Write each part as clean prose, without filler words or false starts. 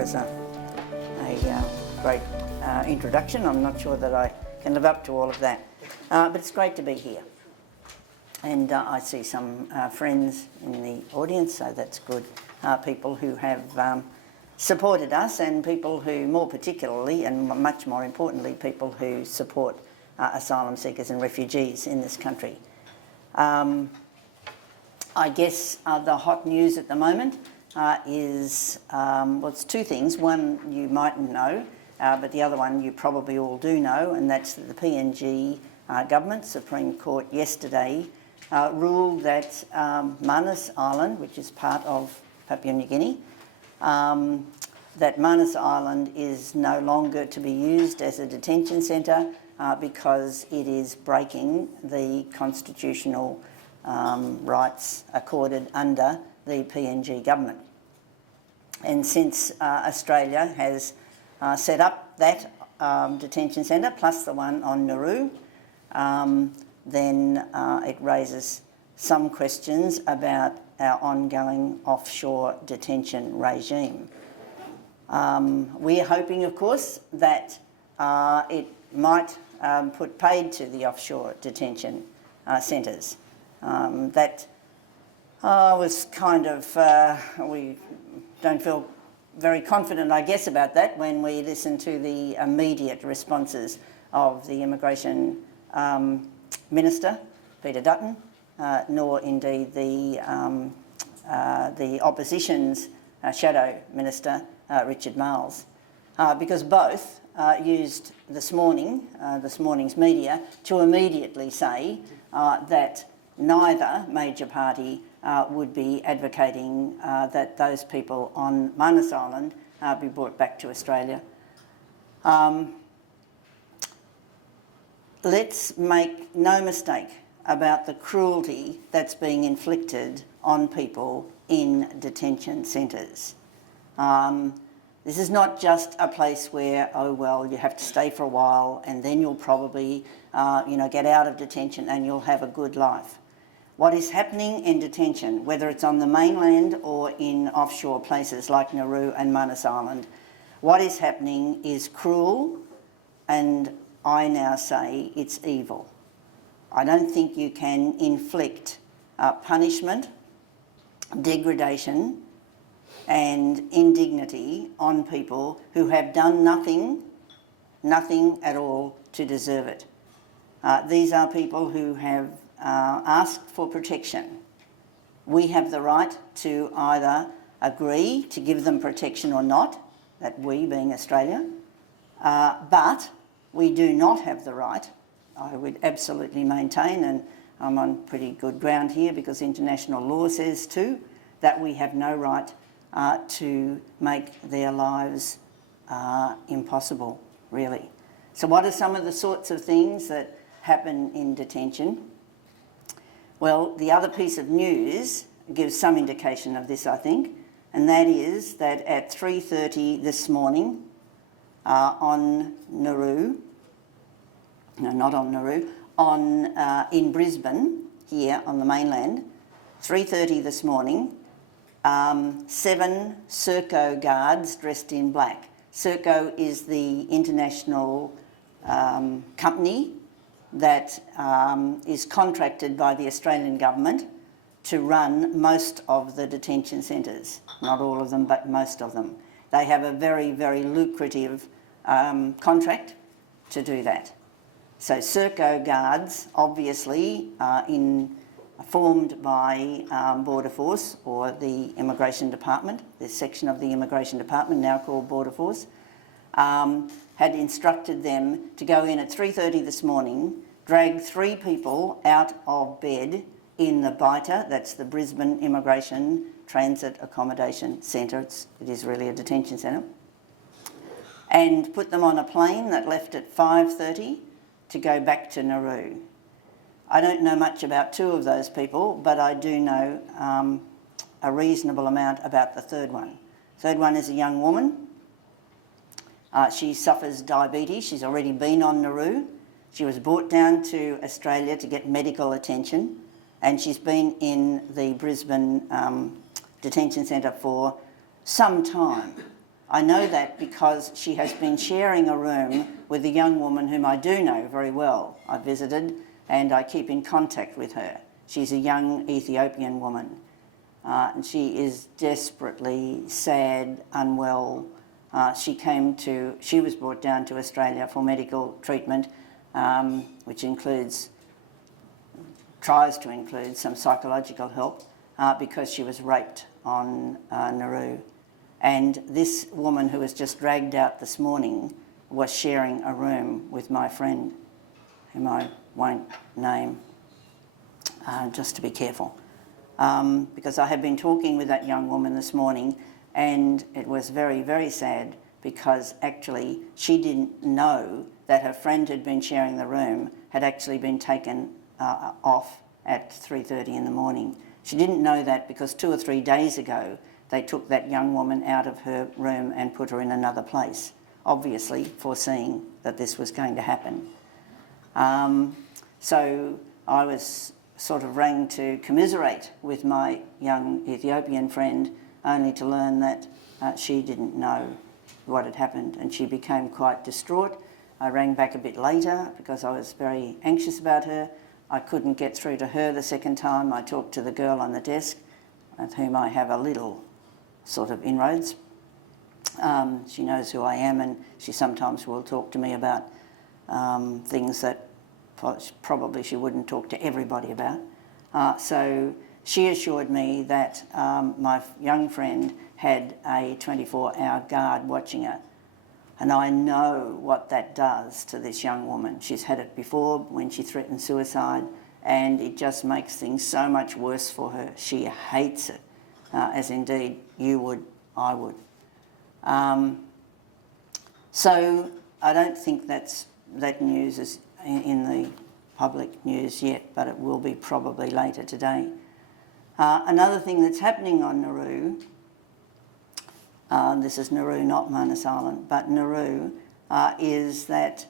was a great introduction. I'm not sure that I can live up to all of that, but it's great to be here. And I see some friends in the audience, so that's good. People who have supported us, and people who, more particularly and much more importantly, people who support asylum seekers and refugees in this country. I guess the hot news at the moment is, well, it's two things. One you mightn't know, but the other one you probably all do know, and that's that the PNG government, Supreme Court, yesterday ruled that Manus Island, which is part of Papua New Guinea, that Manus Island is no longer to be used as a detention centre because it is breaking the constitutional rights accorded under the PNG government. And since Australia has set up that detention centre, plus the one on Nauru, then it raises some questions about our ongoing offshore detention regime. We're hoping, of course, that it might put paid to the offshore detention centres. That was kind of, we don't feel very confident, I guess, about that when we listen to the immediate responses of the Immigration Minister, Peter Dutton, nor indeed the Opposition's Shadow Minister, Richard Marles, because both used this morning's media to immediately say that neither major party would be advocating that those people on Manus Island be brought back to Australia. Let's make no mistake about the cruelty that's being inflicted on people in detention centres. This is not just a place where, oh well, you have to stay for a while and then you'll probably get out of detention and you'll have a good life. What is happening in detention, whether it's on the mainland or in offshore places like Nauru and Manus Island, what is happening is cruel, and I now say it's evil. I don't think you can inflict punishment, degradation and indignity on people who have done nothing at all to deserve it. These are people who have asked for protection. We have the right to either agree to give them protection or not, that we being Australia, but we do not have the right, I would absolutely maintain, and I'm on pretty good ground here because international law says too, that we have no right to make their lives impossible, really. So what are some of the sorts of things that happen in detention? Well, the other piece of news gives some indication of this, I think, and that is that at 3:30 this morning on Nauru, no, not on Nauru, in Brisbane, here on the mainland, 3:30 this morning, 7 Serco guards dressed in black. Serco is the international company that is contracted by the Australian government to run most of the detention centres. Not all of them, but most of them. They have a very, very lucrative contract to do that. So Serco guards, obviously, formed by Border Force or the Immigration Department, this section of the Immigration Department now called Border Force, had instructed them to go in at 3:30 this morning, drag 3 people out of bed in the BITA, that's the Brisbane Immigration Transit Accommodation Centre, it is really a detention centre, and put them on a plane that left at 5:30 to go back to Nauru. I don't know much about 2 of those people, but I do know a reasonable amount about the third one. Third one is a young woman. She suffers diabetes. She's already been on Nauru. She was brought down to Australia to get medical attention, and she's been in the Brisbane detention centre for some time. I know that because she has been sharing a room with a young woman whom I do know very well. I visited and I keep in contact with her. She's a young Ethiopian woman and she is desperately sad, unwell. She was brought down to Australia for medical treatment, which tries to include some psychological help because she was raped on Nauru. And this woman who was just dragged out this morning was sharing a room with my friend, whom I won't name, just to be careful. Because I have been talking with that young woman this morning, and it was very, very sad because actually she didn't know that her friend who'd been sharing the room had actually been taken off at 3:30 in the morning. She didn't know that because 2 or 3 days ago they took that young woman out of her room and put her in another place, obviously foreseeing that this was going to happen. So I was sort of rang to commiserate with my young Ethiopian friend, only to learn that she didn't know what had happened, and she became quite distraught. I rang back a bit later because I was very anxious about her. I couldn't get through to her the second time. I talked to the girl on the desk, with whom I have a little sort of inroads. She knows who I am, and she sometimes will talk to me about things that probably she wouldn't talk to everybody about. So she assured me that my young friend had a 24-hour guard watching her. And I know what that does to this young woman. She's had it before when she threatened suicide, and it just makes things so much worse for her. She hates it, as indeed you would, I would. So I don't think that news is in the public news yet, but it will be probably later today. Another thing that's happening on Nauru, this is Nauru, not Manus Island, but Nauru, is that,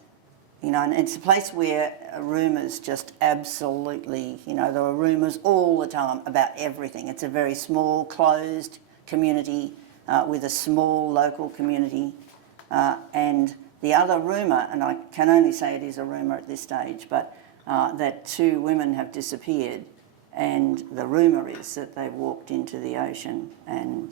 and it's a place where rumours just absolutely, there are rumours all the time about everything. It's a very small, closed community with a small local community. And the other rumour, and I can only say it is a rumour at this stage, but that 2 women have disappeared, and the rumour is that they walked into the ocean and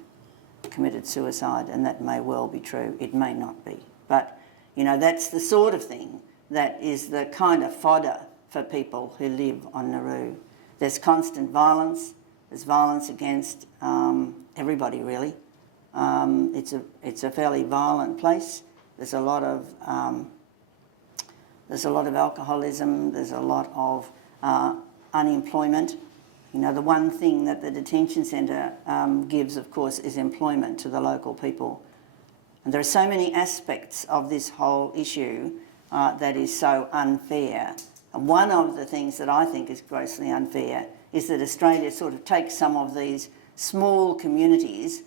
committed suicide, and that may well be true. It may not be. But, that's the sort of thing that is the kind of fodder for people who live on Nauru. There's constant violence. There's violence against everybody, really. It's a fairly violent place. There's a lot of alcoholism. There's a lot of unemployment. The one thing that the detention centre gives, of course, is employment to the local people. And there are so many aspects of this whole issue that is so unfair. And one of the things that I think is grossly unfair is that Australia sort of takes some of these small communities,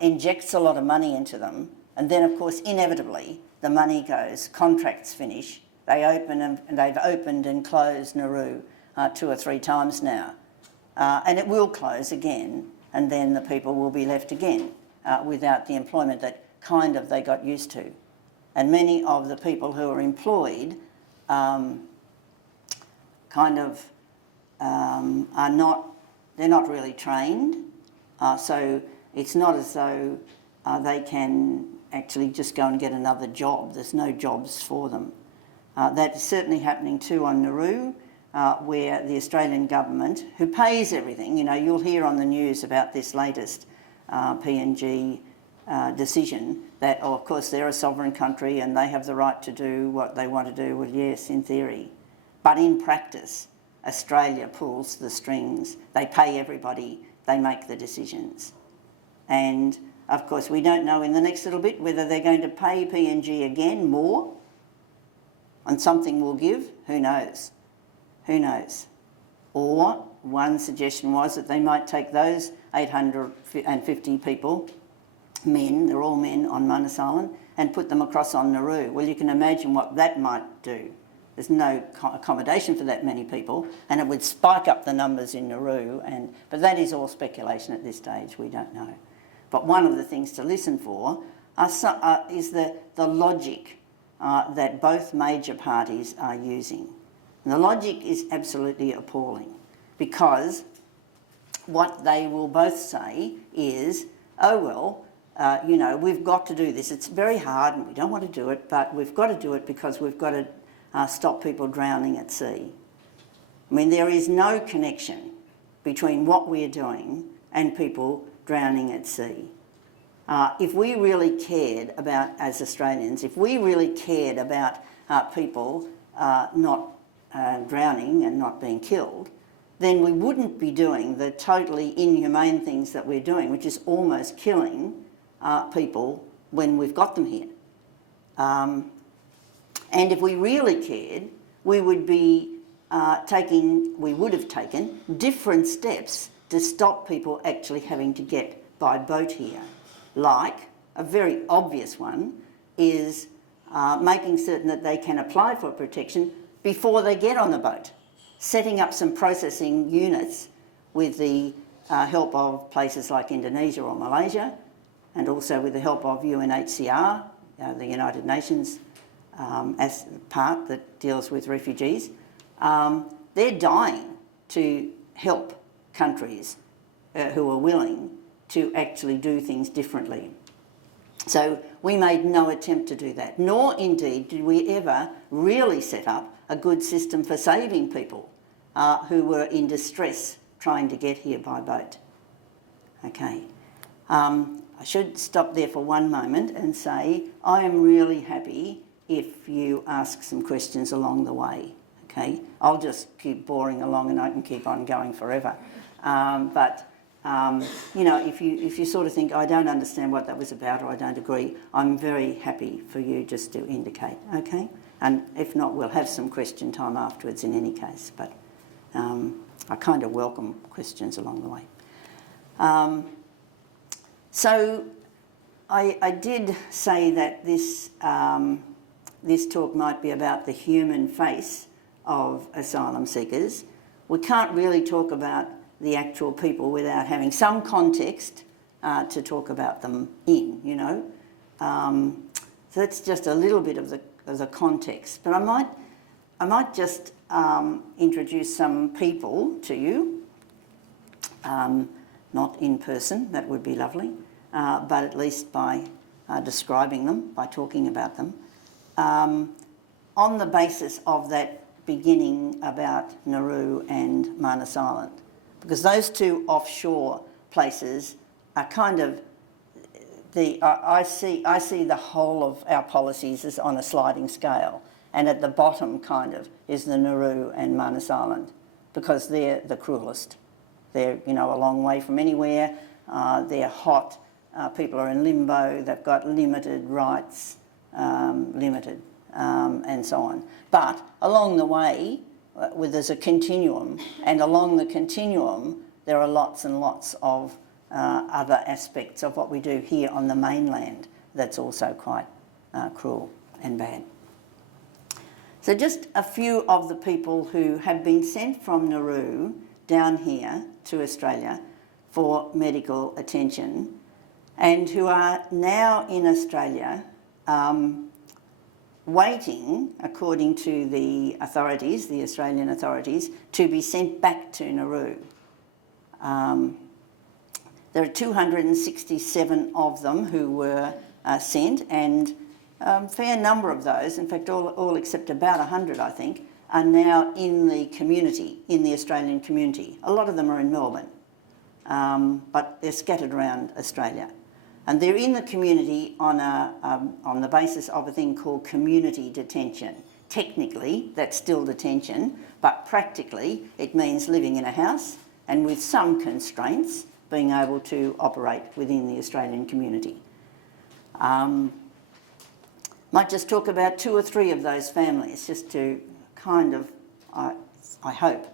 injects a lot of money into them, and then, of course, inevitably, the money goes, contracts finish, they've opened and closed Nauru 2 or 3 times now. And it will close again, and then the people will be left again without the employment that kind of they got used to. And many of the people who are employed they're not really trained, so it's not as though they can actually just go and get another job. There's no jobs for them. That is certainly happening too on Nauru, where the Australian government, who pays everything, you'll hear on the news about this latest PNG decision that, of course, they're a sovereign country and they have the right to do what they want to do. Well, yes, in theory. But in practice, Australia pulls the strings. They pay everybody. They make the decisions. And, of course, we don't know in the next little bit whether they're going to pay PNG again more and something will give. Who knows? Who knows? Or one suggestion was that they might take those 850 people, men, they're all men on Manus Island, and put them across on Nauru. Well, you can imagine what that might do. There's no accommodation for that many people, and it would spike up the numbers in Nauru. But that is all speculation at this stage. We don't know. But one of the things to listen for is the logic that both major parties are using. And the logic is absolutely appalling, because what they will both say is, oh well, you know, we've got to do this. It's very hard and we don't want to do it, but we've got to do it because we've got to stop people drowning at sea. I mean, there is no connection between what we're doing and people drowning at sea. If we really cared about, as Australians, if we really cared about people not drowning and not being killed, then we wouldn't be doing the totally inhumane things that we're doing, which is almost killing people when we've got them here. And if we really cared, we would have taken different steps to stop people actually having to get by boat here. Like, a very obvious one is making certain that they can apply for protection before they get on the boat. Setting up some processing units with the help of places like Indonesia or Malaysia, and also with the help of UNHCR, the United Nations as part that deals with refugees. They're dying to help countries who are willing to actually do things differently. So we made no attempt to do that, nor indeed did we ever really set up a good system for saving people who were in distress trying to get here by boat. Okay. I should stop there for one moment and say I am really happy if you ask some questions along the way. Okay, I'll just keep boring along and I can keep on going forever. You know, if you sort of think I don't understand what that was about or I don't agree, I'm very happy for you just to indicate. Okay, and if not, we'll have some question time afterwards in any case. But I kind of welcome questions along the way. So I did say that this talk might be about the human face of asylum seekers. We can't really talk about the actual people without having some context to talk about them in, you know. So that's just a little bit of the context. But I might just introduce some people to you, not in person, that would be lovely, but at least by describing them, by talking about them, on the basis of that beginning about Nauru and Manus Island, because those two offshore places are kind of I see the whole of our policies as on a sliding scale, and at the bottom kind of is the Nauru and Manus Island, because they're the cruelest. They're, you know, a long way from anywhere. They're hot. People are in limbo. They've got limited rights, and so on. But along the way, there's a continuum, and along the continuum, there are lots and lots of other aspects of what we do here on the mainland that's also quite cruel and bad. So just a few of the people who have been sent from Nauru down here to Australia for medical attention, and who are now in Australia waiting, according to the authorities, the Australian authorities, to be sent back to Nauru. There are 267 of them who were sent, and a fair number of those, in fact all except about 100 I think, are now in the community, in the Australian community. A lot of them are in Melbourne, but they're scattered around Australia. And they're in the community on the basis of a thing called community detention. Technically, that's still detention, but practically it means living in a house and with some constraints being able to operate within the Australian community. Might just talk about 2 or 3 of those families just to kind of, I hope,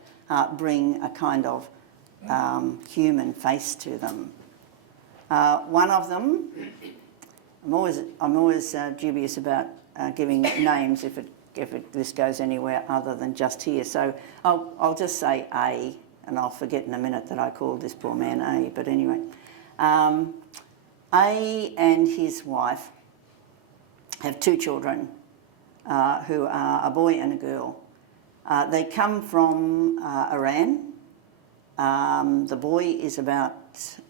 bring a kind of human face to them. One of them, I'm always dubious about giving names if this goes anywhere other than just here. So I'll just say A, and I'll forget in a minute that I called this poor man A. But anyway, A and his wife have 2 children who are a boy and a girl. They come from Iran. The boy is about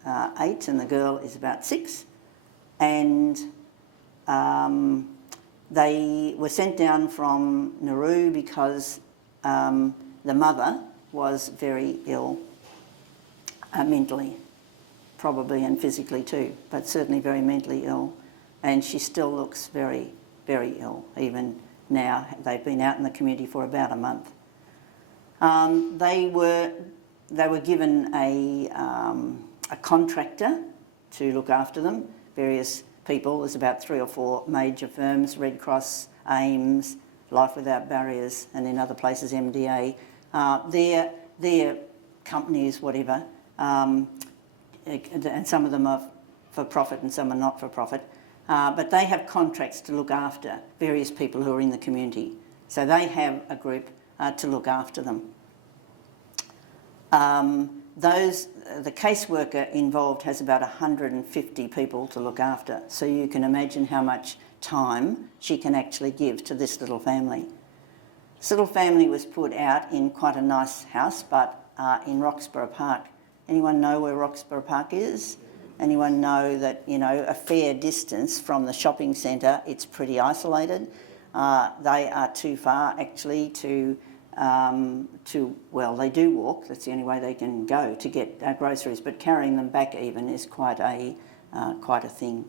8 and the girl is about 6. And they were sent down from Nauru because the mother was very ill, mentally, probably, and physically too, but certainly very mentally ill. And she still looks very, very ill, even now. They've been out in the community for about a month. They were given a contractor to look after them, various people. There's about 3 or 4 major firms, Red Cross, AIMS, Life Without Barriers, and in other places MDA. Their companies, whatever, and some of them are for profit and some are not for profit, but they have contracts to look after various people who are in the community. So they have a group to look after them. The caseworker involved has about 150 people to look after, so you can imagine how much time she can actually give to this little family. This little family was put out in quite a nice house, but in Roxburgh Park. Anyone know where Roxburgh Park is? Anyone know that, you know, a fair distance from the shopping centre, it's pretty isolated. They are too far actually to well, they do walk, that's the only way they can go to get groceries, but carrying them back even is quite a thing.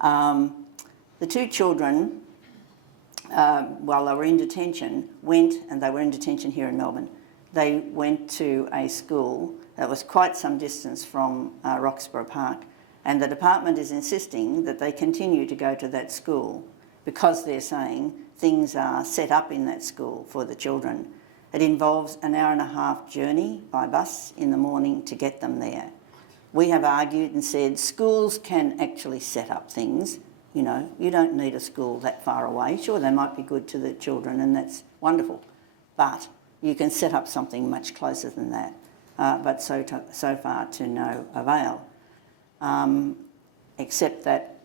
The 2 children, while they were in detention, and they were in detention here in Melbourne, they went to a school that was quite some distance from Roxburgh Park, and the department is insisting that they continue to go to that school because they're saying things are set up in that school for the children. It involves an hour-and-a-half journey by bus in the morning to get them there. We have argued and said schools can actually set up things. You know, you don't need a school that far away. Sure, they might be good to the children and that's wonderful, but you can set up something much closer than that. But so far to no avail, except that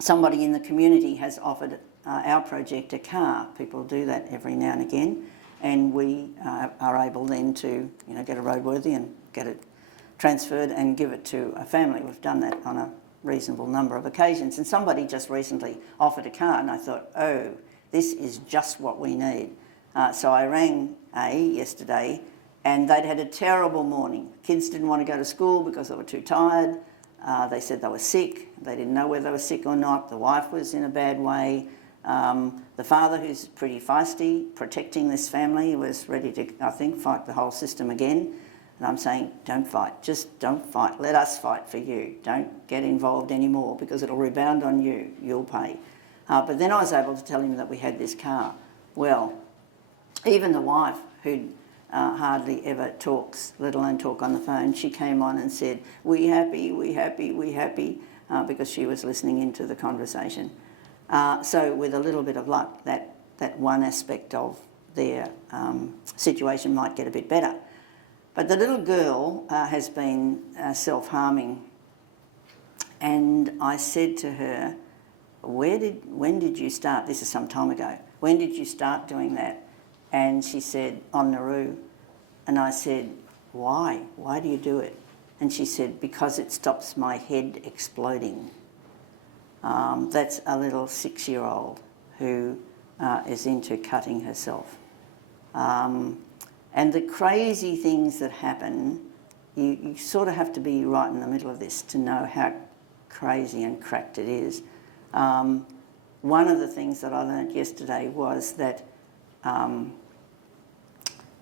somebody in the community has offered our project a car. People do that every now and again, and we are able then to, you know, get a roadworthy and get it transferred and give it to a family. We've done that on a reasonable number of occasions, and somebody just recently offered a car, and I thought, oh, this is just what we need. So I rang A yesterday, and they'd had a terrible morning. Kids didn't want to go to school because they were too tired. They said they were sick. They didn't know whether they were sick or not. The wife was in a bad way. The father, who's pretty feisty, protecting this family, was ready to, I think, fight the whole system again. And I'm saying, don't fight, just don't fight. Let us fight for you. Don't get involved anymore because it'll rebound on you. You'll pay. But then I was able to tell him that we had this car. Well, even the wife, who hardly ever talks, let alone talk on the phone, she came on and said, we happy, we happy, we happy, because she was listening into the conversation. So with a little bit of luck, that one aspect of their situation might get a bit better. But the little girl has been self-harming, and I said to her, when did you start? This is some time ago. When did you start doing that? And she said, on Nauru. And I said, why? Why do you do it? And she said, because it stops my head exploding. That's a little 6-year-old who is into cutting herself. And the crazy things that happen, you sort of have to be right in the middle of this to know how crazy and cracked it is. One of the things that I learned yesterday was that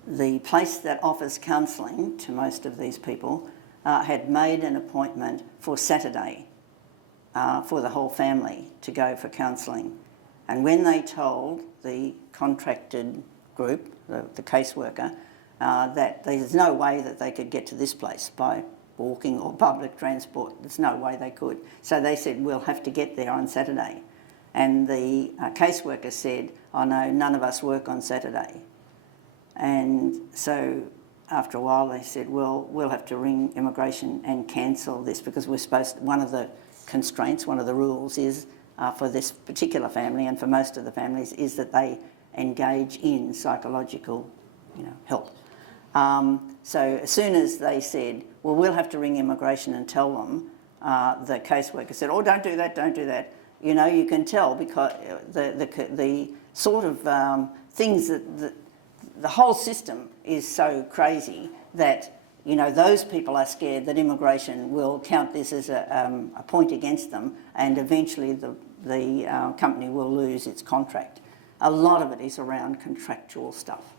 the place that offers counselling to most of these people had made an appointment for Saturday for the whole family to go for counselling. And when they told the contracted group, the caseworker, that there's no way that they could get to this place by walking or public transport, there's no way they could. So they said, we'll have to get there on Saturday. And the caseworker said, oh no, none of us work on Saturday. And so after a while they said, well, we'll have to ring immigration and cancel this because we're supposed to, one of the constraints, one of the rules is for this particular family and for most of the families is that they engage in psychological, help. So as soon as they said, well, we'll have to ring immigration and tell them, the caseworker said, oh, don't do that, don't do that. You can tell because the sort of things that the whole system is so crazy that, those people are scared that immigration will count this as a point against them and eventually the company will lose its contract. A lot of it is around contractual stuff.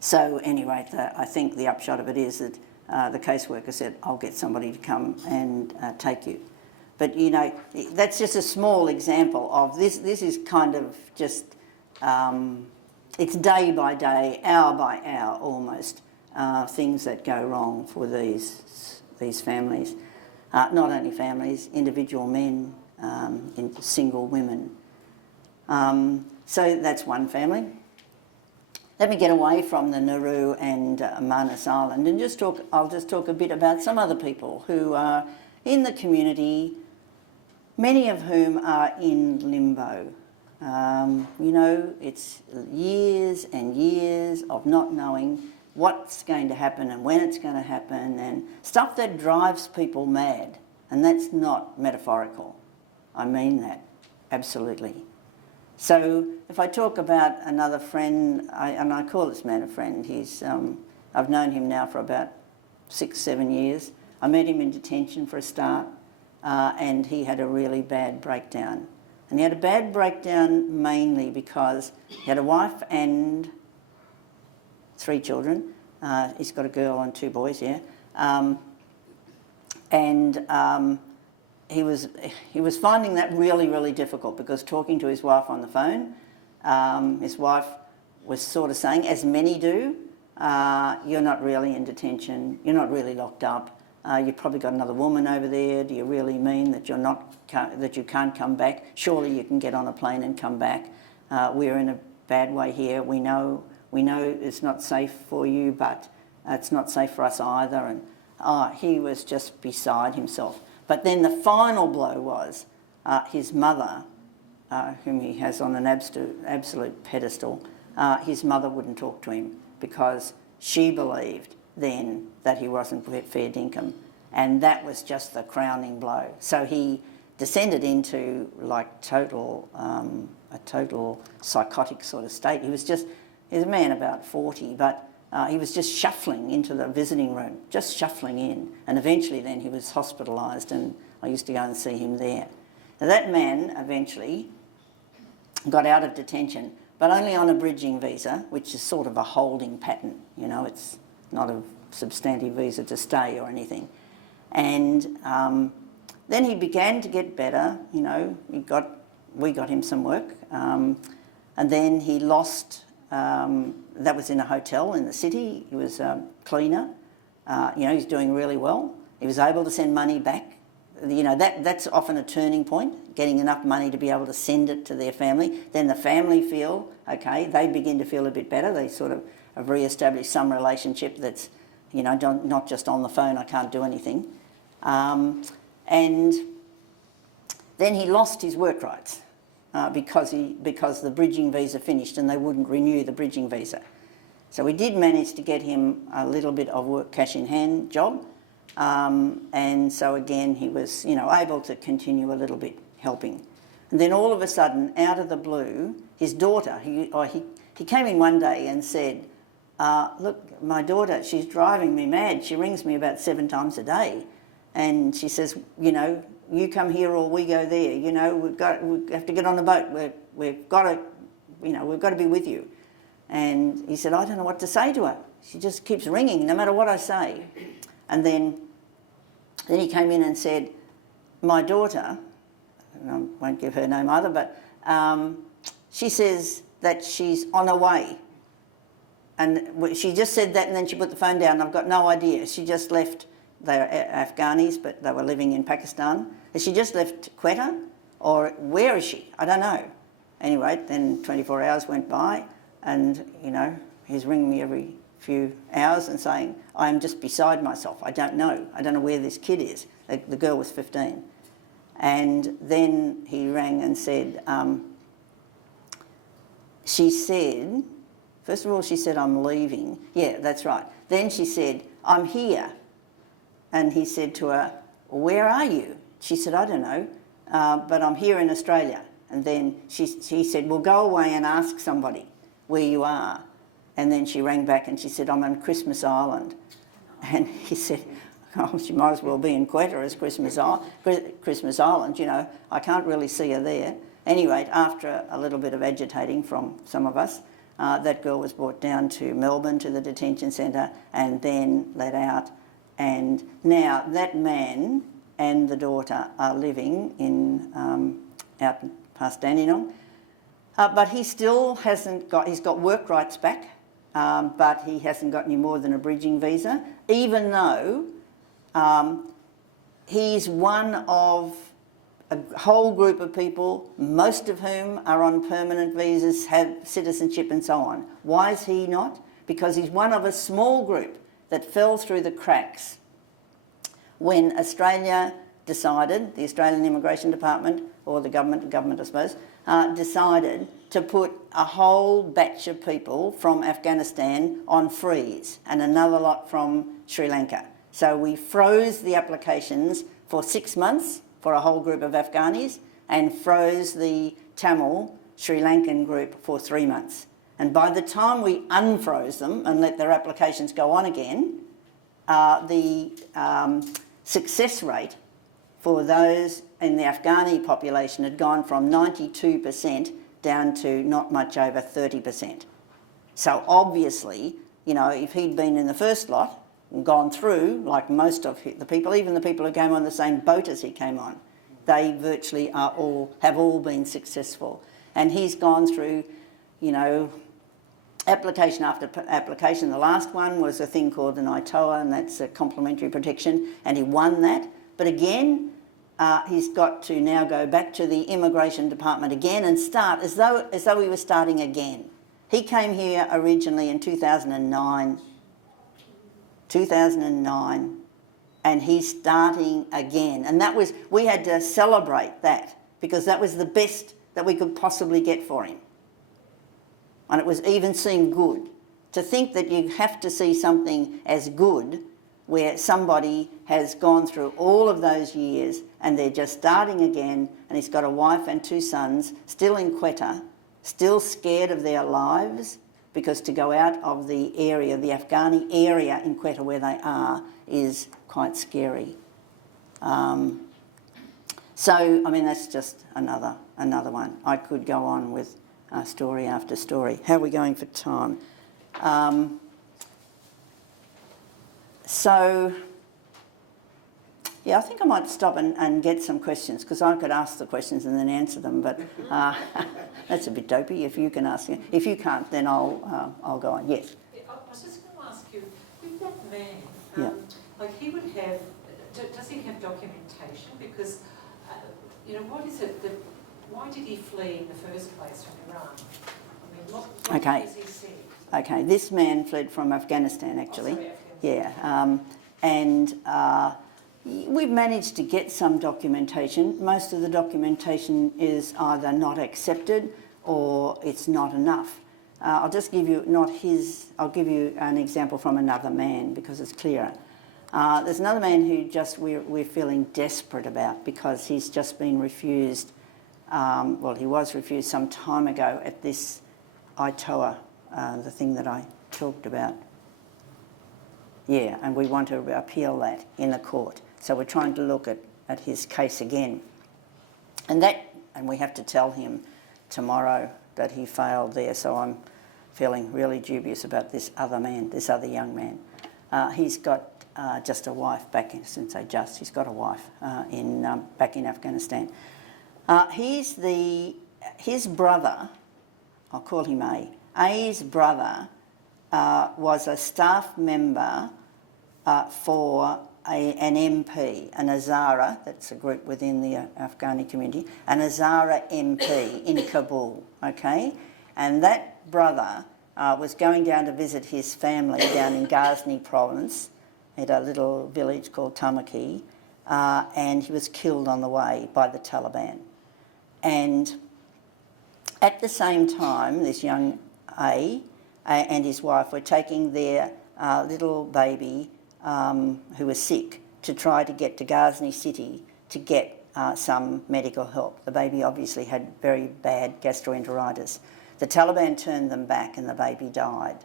So anyway, I think the upshot of it is that the caseworker said, I'll get somebody to come and take you. But, that's just a small example of this. This is kind of just, it's day by day, hour by hour almost, things that go wrong for these families. Not only families, individual men, single women. So that's one family. Let me get away from the Nauru and Manus Island and I'll just talk a bit about some other people who are in the community, many of whom are in limbo. It's years and years of not knowing what's going to happen and when it's going to happen and stuff that drives people mad. And that's not metaphorical. I mean that, absolutely. So if I talk about another friend, and I call this man a friend, I've known him now for about 6-7 years. I met him in detention for a start, and he had a really bad breakdown. And he had a bad breakdown mainly because he had a wife and 3 children. He's got a girl and 2 boys, yeah. He was finding that really, really difficult because talking to his wife on the phone, his wife was sort of saying, as many do, you're not really in detention, you're not really locked up, you've probably got another woman over there, do you really mean that that you can't come back? Surely you can get on a plane and come back. We're in a bad way here, we know it's not safe for you, but it's not safe for us either. And he was just beside himself. But then the final blow was his mother, whom he has on an absolute pedestal, his mother wouldn't talk to him because she believed then that he wasn't fair dinkum. And that was just the crowning blow. So he descended into like a total psychotic sort of state. He was a man about 40, but he was just shuffling into the visiting room, just shuffling in. And eventually then he was hospitalised and I used to go and see him there. Now that man eventually got out of detention, but only on a bridging visa, which is sort of a holding pattern. It's not a substantive visa to stay or anything. And then he began to get better, we got him some work. And then he lost... that was in a hotel in the city. He was a cleaner. He's doing really well. He was able to send money back. That's often a turning point, getting enough money to be able to send it to their family. Then the family feel, okay, they begin to feel a bit better. They sort of have re-established some relationship that's, not just on the phone, I can't do anything. And then he lost his work rights. Because the bridging visa finished and they wouldn't renew the bridging visa. So we did manage to get him a little bit of work, cash in hand job, and so again he was able to continue a little bit helping. And then all of a sudden, out of the blue, his daughter, he came in one day and said, look, my daughter, she's driving me mad. She rings me about 7 times a day, and she says, you come here or we go there. We have to get on the boat. We've got to be with you. And he said, I don't know what to say to her. She just keeps ringing no matter what I say. And then he came in and said, my daughter, and I won't give her name either, but she says that she's on her way. And she just said that and then she put the phone down. I've got no idea. She just left. They were Afghanis, but they were living in Pakistan. Has she just left Quetta? Or where is she? I don't know. Anyway, then 24 hours went by and, he's ringing me every few hours and saying, I'm just beside myself. I don't know where this kid is. The girl was 15. And then he rang and said, she said, first of all, she said, I'm leaving. Yeah, that's right. Then she said, I'm here. And he said to her, where are you? She said, I don't know, but I'm here in Australia. And then he said, well, go away and ask somebody where you are. And then she rang back and she said, I'm on Christmas Island. And he said, oh, she might as well be in Quetta as Christmas Island, you know, I can't really see her there. Anyway, after a little bit of agitating from some of us, that girl was brought down to Melbourne to the detention centre and then let out. And now that man and the daughter are living in out past Dandenong, but he still hasn't got. He's got work rights back, but he hasn't got any more than a bridging visa, even though he's one of a whole group of people, most of whom are on permanent visas, have citizenship and so on. Why is he not? Because he's one of a small group that fell through the cracks when Australia decided, the Australian Immigration Department, or the government I suppose, decided to put a whole batch of people from Afghanistan on freeze and another lot from Sri Lanka. So we froze the applications for 6 months for a whole group of Afghanis and froze the Tamil Sri Lankan group for 3 months. And by the time we unfroze them and let their applications go on again, the success rate for those in the Afghani population had gone from 92% down to not much over 30%. So obviously, you know, if he'd been in the first lot and gone through, like most of the people, even the people who came on the same boat as he came on, they virtually have all been successful. And he's gone through, you know, application after application. The last one was a thing called an ITOA, and that's a complementary protection, and he won that. But again, he's got to now go back to the immigration department again and start as though he was starting again. He came here originally in 2009, and he's starting again. And that was, we had to celebrate that because that was the best that we could possibly get for him. And it was even seemed good. To think that you have to see something as good where somebody has gone through all of those years and they're just starting again, and he's got a wife and 2 sons, still in Quetta, still scared of their lives, because to go out of the area, the Afghani area in Quetta where they are, is quite scary. So, I mean, that's just another one. I could go on with story after story. How are we going for time? So, yeah, I think I might stop and get some questions, because I could ask the questions and then answer them, but that's a bit dopey if you can ask. If you can't, then I'll go on. Yes? Yeah, I was just going to ask you, with that man, Yeah. like he would have, does he have documentation? Because, you know, what is it that, why did he flee in the first place from Iran? I mean, what Okay. does he say? Okay, this man fled from Afghanistan, actually. Oh, sorry, Afghanistan. Yeah, and we've managed to get some documentation. Most of the documentation is either not accepted or it's not enough. I'll just give you, I'll give you an example from another man because it's clearer. There's another man who we're feeling desperate about because he's just been refused, well, he was refused some time ago at this ITOA, the thing that I talked about. Yeah, and we want to appeal that in the court. So we're trying to look at his case again. And we have to tell him tomorrow that he failed there, so I'm feeling really dubious about this other man, this other young man. He's got just a wife back in, he's got a wife back in Afghanistan. His brother, I'll call him A's brother, was a staff member for an MP, an Hazara, that's a group within the Afghani community, an Hazara MP in Kabul, okay? And that brother was going down to visit his family down in Ghazni province at a little village called Tamaki, and he was killed on the way by the Taliban. And at the same time, this young A and his wife were taking their little baby who was sick to try to get to Ghazni city to get some medical help. The baby obviously had very bad gastroenteritis. The Taliban turned them back and the baby died.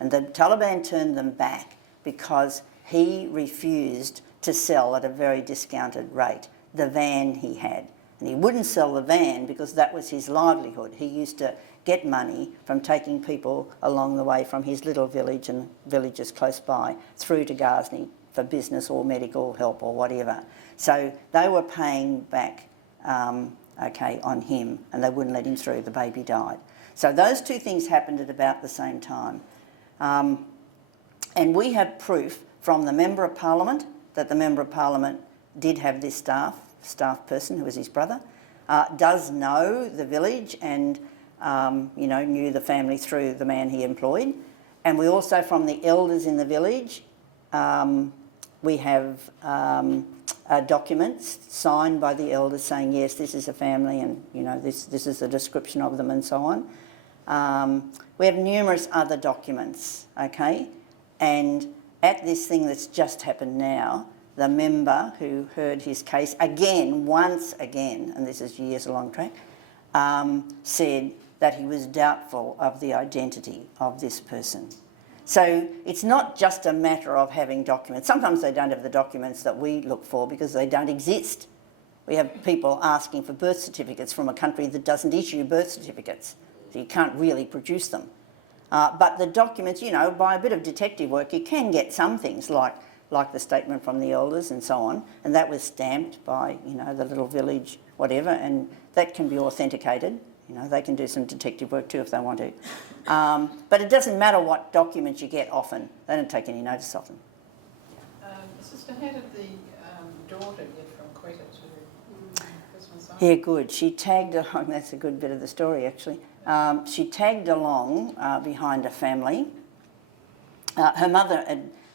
And the Taliban turned them back because he refused to sell at a very discounted rate the van he had. And he wouldn't sell the van because that was his livelihood. He used to get money from taking people along the way from his little village and villages close by through to Ghazni for business or medical help or whatever. So they were paying back, on him, and they wouldn't let him through. The baby died. So those two things happened at about the same time. And we have proof from the Member of Parliament that the Member of Parliament did have this staff person who was his brother, does know the village and, knew the family through the man he employed. And we also, from the elders in the village, we have documents signed by the elders saying, yes, this is a family and, this is a description of them and so on. We have numerous other documents, okay? And at this thing that's just happened now, the member who heard his case once again, and this is years a long track, said that he was doubtful of the identity of this person. So it's not just a matter of having documents. Sometimes they don't have the documents that we look for because they don't exist. We have people asking for birth certificates from a country that doesn't issue birth certificates, so you can't really produce them. But the documents, by a bit of detective work, you can get some things like the statement from the elders and so on, and that was stamped by, the little village, whatever, and that can be authenticated. They can do some detective work too if they want to. But it doesn't matter what documents you get often. They don't take any notice of them. Sister, how did the daughter get from Quetta to Christmas Island? Yeah, good. She tagged along, that's a good bit of the story actually. She tagged along behind a family. Her mother,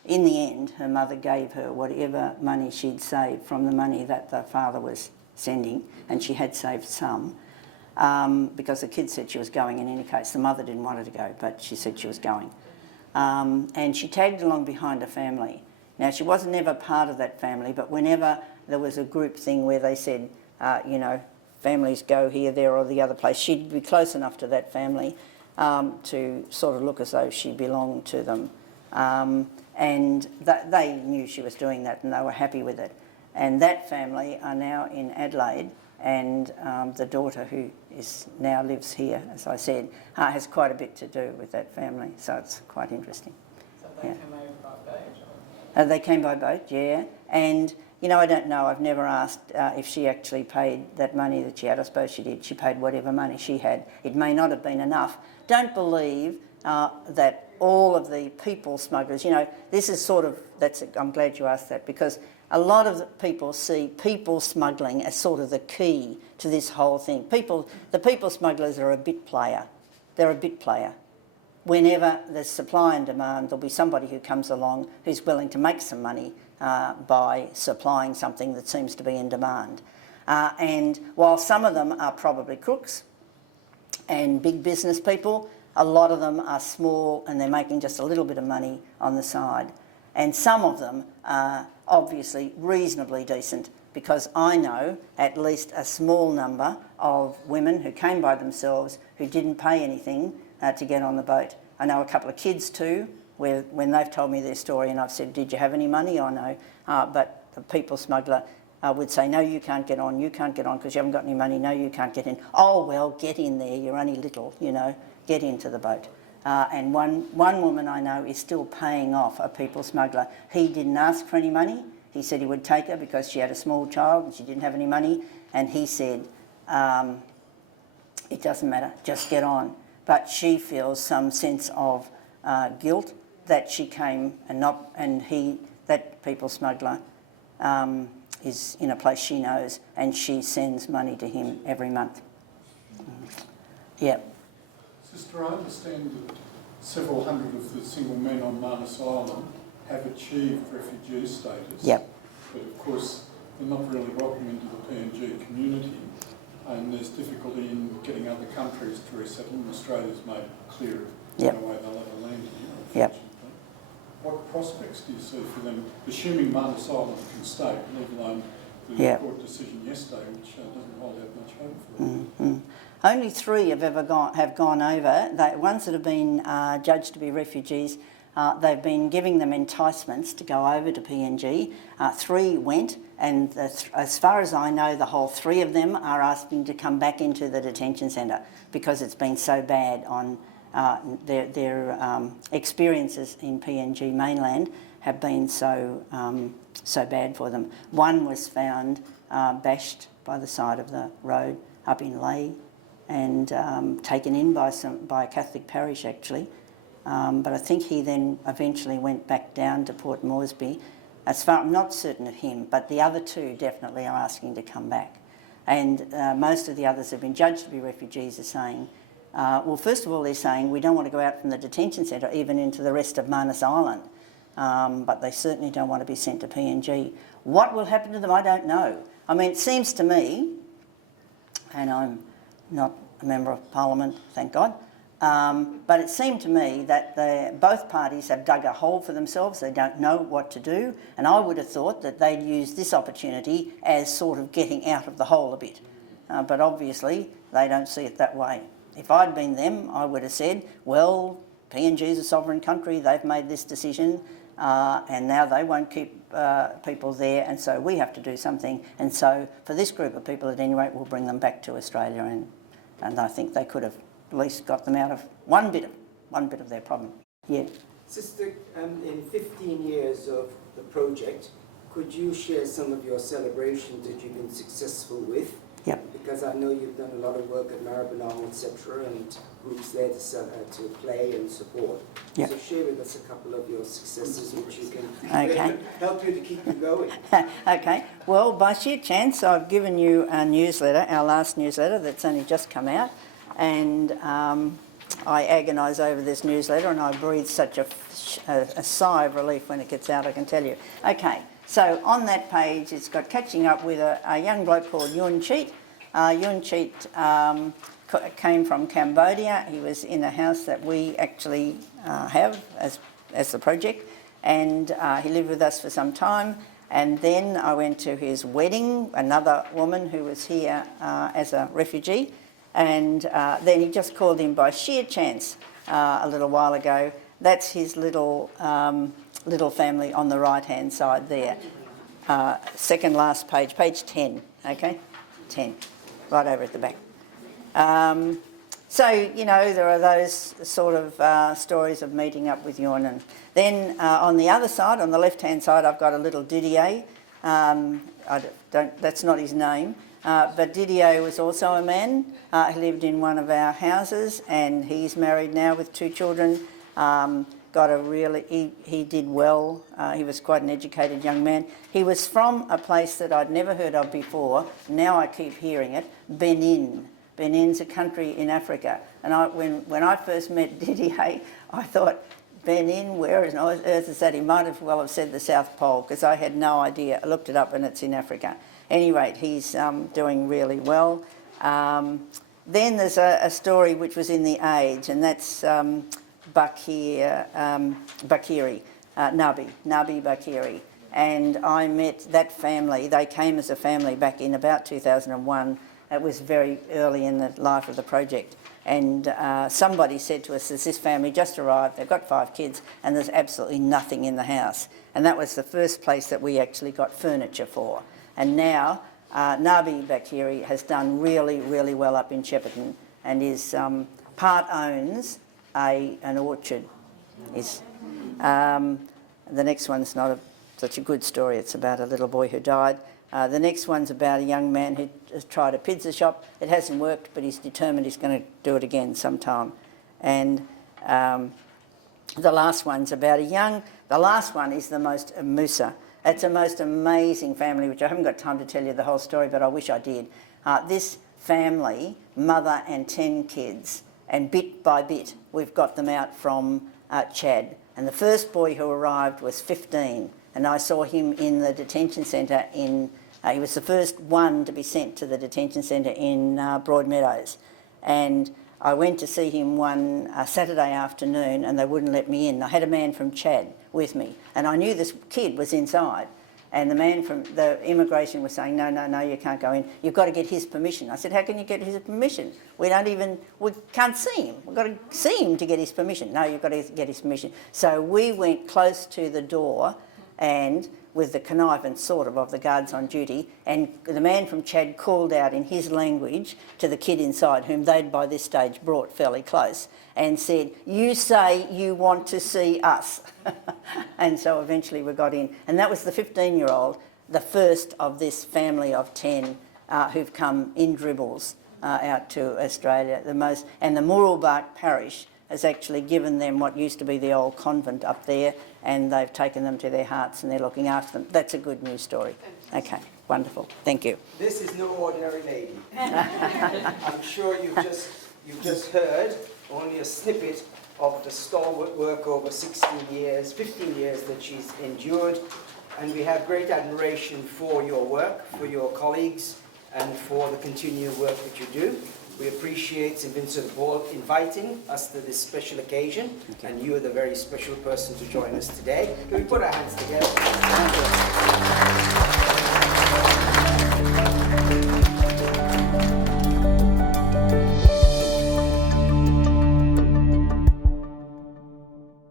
in the end, her mother gave her whatever money she'd saved from the money that the father was sending, and she had saved some. Because the kid said she was going in any case. The mother didn't want her to go, but she said she was going. And she tagged along behind a family. Now, she wasn't ever part of that family, but whenever there was a group thing where they said, families go here, there or the other place, she'd be close enough to that family to sort of look as though she belonged to them. And they knew she was doing that and they were happy with it. And that family are now in Adelaide, and the daughter who now lives here, as I said, has quite a bit to do with that family, so it's quite interesting. So they came over by boat? They came by boat, yeah. And, I don't know, I've never asked if she actually paid that money that she had. I suppose she did. She paid whatever money she had. It may not have been enough. Don't believe that all of the people smugglers, this is sort of, I'm glad you asked that, because a lot of the people see people smuggling as sort of the key to this whole thing. The people smugglers are a bit player. They're a bit player. Whenever there's supply and demand, there'll be somebody who comes along who's willing to make some money by supplying something that seems to be in demand. And while some of them are probably crooks and big business people, a lot of them are small and they're making just a little bit of money on the side. And some of them are obviously reasonably decent, because I know at least a small number of women who came by themselves who didn't pay anything to get on the boat. I know a couple of kids too, where when they've told me their story and I've said, did you have any money? I know. But the people smuggler would say, no, you can't get on because you haven't got any money. No, you can't get in. Oh, well, get in there. You're only little, get into the boat. And one woman I know is still paying off a people smuggler. He didn't ask for any money. He said he would take her because she had a small child and she didn't have any money. And he said, it doesn't matter, just get on. But she feels some sense of guilt that she came that people smuggler is in a place she knows, and she sends money to him every month. Yeah. Sister, I understand that several hundred of the single men on Manus Island have achieved refugee status. Yep. But of course, they're not really welcome into the PNG community, and there's difficulty in getting other countries to resettle them. Australia's made clear Yep. in the way they'll ever land here, Yep. unfortunately. What prospects do you see for them, assuming Manus Island can stay, let alone the Yep. court decision yesterday, which doesn't hold out much hope for them? Mm-hmm. Only 3 have gone over. The ones that have been judged to be refugees, they've been giving them enticements to go over to PNG. 3 went, and as far as I know, the whole 3 of them are asking to come back into the detention centre because it's been so bad on their experiences in PNG mainland have been so bad for them. One was found bashed by the side of the road up in Lae, and taken in by a Catholic parish actually, but I think he then eventually went back down to Port Moresby. I'm not certain of him, but the other 2 definitely are asking to come back, and most of the others have been judged to be refugees are saying, well, first of all they're saying we don't want to go out from the detention centre even into the rest of Manus Island, but they certainly don't want to be sent to PNG. What will happen to them, I don't know. I mean, it seems to me, and I'm not a member of Parliament, thank God, but it seemed to me that both parties have dug a hole for themselves. They don't know what to do, and I would have thought that they'd use this opportunity as sort of getting out of the hole a bit. But obviously they don't see it that way. If I'd been them, I would have said, well, PNG is a sovereign country, they've made this decision, and now they won't keep people there, and so we have to do something. And so for this group of people, at any rate, we'll bring them back to Australia, and I think they could have at least got them out of one bit of their problem. Yeah. Sister, in 15 years of the project, could you share some of your celebrations that you've been successful with? Yep. Because I know you've done a lot of work at Maribyrnong, etc., and groups there to play and support. Yep. So share with us a couple of your successes which you can Okay. help you to keep you going. Okay. Well, by sheer chance, I've given you a newsletter, our last newsletter that's only just come out, and I agonise over this newsletter, and I breathe such a sigh of relief when it gets out, I can tell you. Okay. So on that page, it's got catching up with a young bloke called Yun Cheet. Yun Cheet came from Cambodia. He was in a house that we actually have as the project, and he lived with us for some time. And then I went to his wedding, another woman who was here as a refugee, and then he just called in by sheer chance a little while ago. That's his little family on the right-hand side there. Second last page, page 10, okay? 10, right over at the back. So, you know, there are those sort of stories of meeting up with Yun. And then on the other side, on the left-hand side, I've got a little Didier. That's not his name, but Didier was also a man. He lived in one of our houses, and he's married now with 2 children. He did well. He was quite an educated young man. He was from a place that I'd never heard of before. Now I keep hearing it, Benin. Benin's a country in Africa. And when I first met Didier, I thought, Benin, where on earth is that? He might as well have said the South Pole, because I had no idea. I looked it up and it's in Africa. At any rate, he's doing really well. Then there's a story which was in the Age, and that's Bakiri, Nabi Bakiri. And I met that family. They came as a family back in about 2001. It was very early in the life of the project. And somebody said to us, there's this family just arrived, they've got 5 kids, and there's absolutely nothing in the house. And that was the first place that we actually got furniture for. And now, Nabi Bakiri has done really, really well up in Shepparton, and is part owns an orchard. The next one's not such a good story. It's about a little boy who died. The next one's about a young man who has tried a pizza shop. It hasn't worked, but he's determined he's going to do it again sometime. And the last one's about the last one is the most Musa. It's a most amazing family, which I haven't got time to tell you the whole story, but I wish I did. This family, mother and 10 kids, and bit by bit we've got them out from Chad. And the first boy who arrived was 15, and I saw him in the detention centre in, he was the first one to be sent to the detention centre in Broadmeadows. And I went to see him one Saturday afternoon and they wouldn't let me in. I had a man from Chad with me and I knew this kid was inside, and the man from the immigration was saying, no, you can't go in. You've got to get his permission. I said, how can you get his permission? We can't see him. We've got to see him to get his permission. No, you've got to get his permission. So we went close to the door and with the connivance sort of the guards on duty, and the man from Chad called out in his language to the kid inside, whom they'd by this stage brought fairly close, and said, you say you want to see us. And so eventually we got in. And that was the 15-year-old, the first of this family of 10 who've come in dribbles out to Australia. And the Mooroolbark parish has actually given them what used to be the old convent up there, and they've taken them to their hearts and they're looking after them. That's a good news story. Okay, wonderful. Thank you. This is no ordinary lady. I'm sure you've just heard only a snippet of the stalwart work over 15 years that she's endured, and we have great admiration for your work, for your colleagues, and for the continued work that you do. We appreciate St Vincent de Paul inviting us to this special occasion, and you are the very special person to join us today. Can we put our hands together?